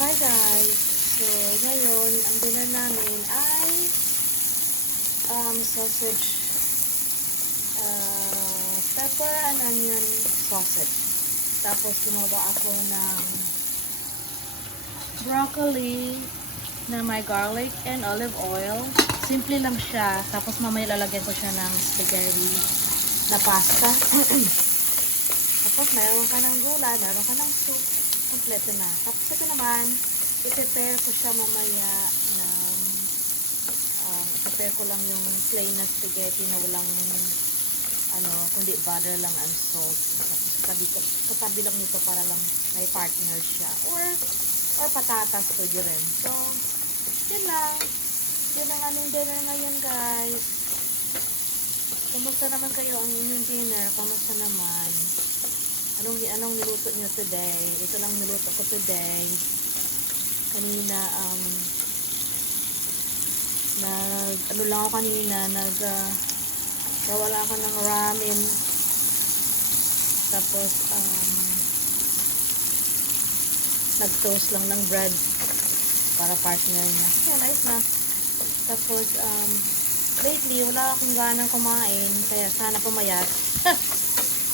Hi guys! So, ngayon, ang dinner namin ay sausage, pepper and onion sausage. Tapos, gumawa ako ng broccoli na may garlic and olive oil. Simple lang siya. Tapos, mamaya lalagyan ko siya ng spaghetti na pasta. Tapos, mayroon ka ng gulay, mayroon ka ng soup. Kompleto na. Tapos, ito naman, i-prepare ko siya mamaya ng i-prepare ko lang yung plain na spaghetti na walang kundi butter lang and salt. Katabi lang nito para lang may partner siya. Or patatas pwede rin. So, yun lang. Yun ang aming dinner ngayon, guys. Kamusta naman kayo ang inyong dinner? Kamusta naman? Anong niluto niyo today? Ito lang niluto ko today. Kanina, lang ako kanina, nawala ako ng ramen. Tapos, nag-toast lang ng bread para partner niya. Yeah, nice na. Tapos, lately, wala akong ganang kumain, kaya sana pumayat.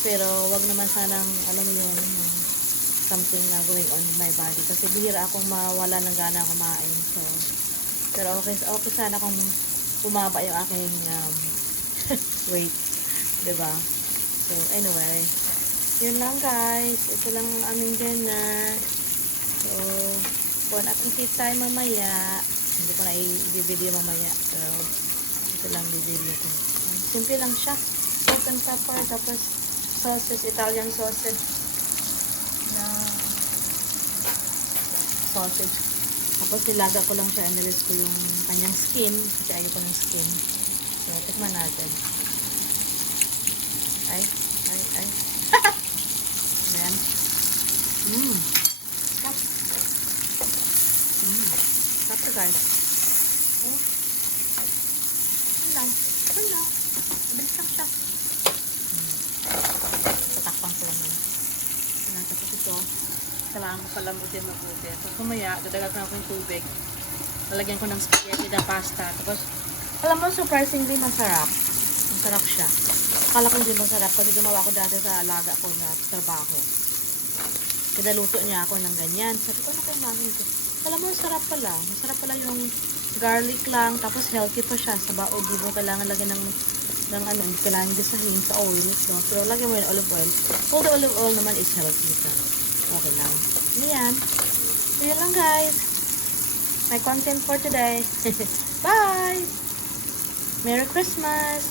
Pero, wag naman sanang, alam mo yun, something na going on in my body. Kasi bihira akong mawala ng gana kumain. So, pero okay sana kung bumaba yung aking weight. Diba? So, anyway. Yun lang, guys. Ito lang ang aming dinner. So, bon appetit tayo mamaya. Hindi ko na i-video mamaya. Pero, ito lang i-video ko. Simple lang siya. Salt and pepper. Tapos, sausage, Italian sausage. Sausage. Tapos nilaga ko lang siya, inilis ko yung kanyang skin kasi ayaw ko ng skin. So, tikman natin. Ay. Ayan. Stop. Stop to, guys. Oh. Ayan lang. Mabilis lang siya. Tatakpan ko lang yun. Tapos ito. Kailangan ko palambutin mabuti. Tapos kumaya, dadagal ko na ako yung tubig. Lalagyan ko ng spaghetti na pasta. Tapos, alam mo, surprisingly masarap. Masarap siya. Akala ko hindi masarap kasi gumawa ko dati sa alaga ko na trabaho. Kinaluto niya ako ng ganyan. Sabi ko, ano kayong mahin ko? Alam mo, masarap pala. Masarap pala yung garlic lang. Tapos healthy pa siya. Sa baog, di mo kailangan lagyan ng hindi kailangan gisahin sa oil. So, pero lagyan mo yung olive oil. All the olive oil naman is healthy. So, okay lang. Ayan. So, yun lang, guys. My content for today. Bye! Merry Christmas!